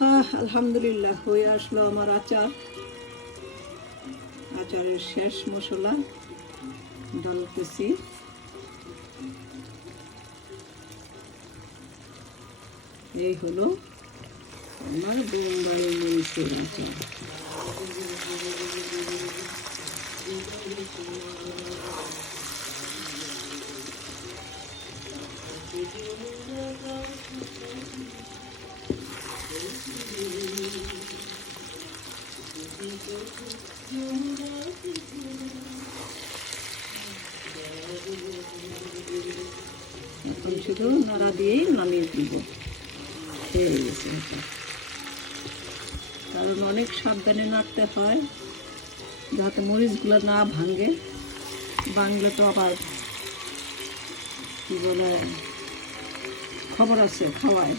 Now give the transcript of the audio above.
আলহামদুলিল্লাহ হয়ে আসলো আমার আচার। আচারের শেষ মশলা ডালতেছি। এই হলো আমার বোম্বাই মরিচের আচার। এখন শুধু নাড়া দিয়েই নামিয়ে দিব। খেয়ে গেছে এটা, কারণ অনেক সাবধানে নাড়তে হয় যাতে মরিচগুলো না ভাঙে। ভাঙলে তো আবার কি বলে খবর আছে খাওয়ায়।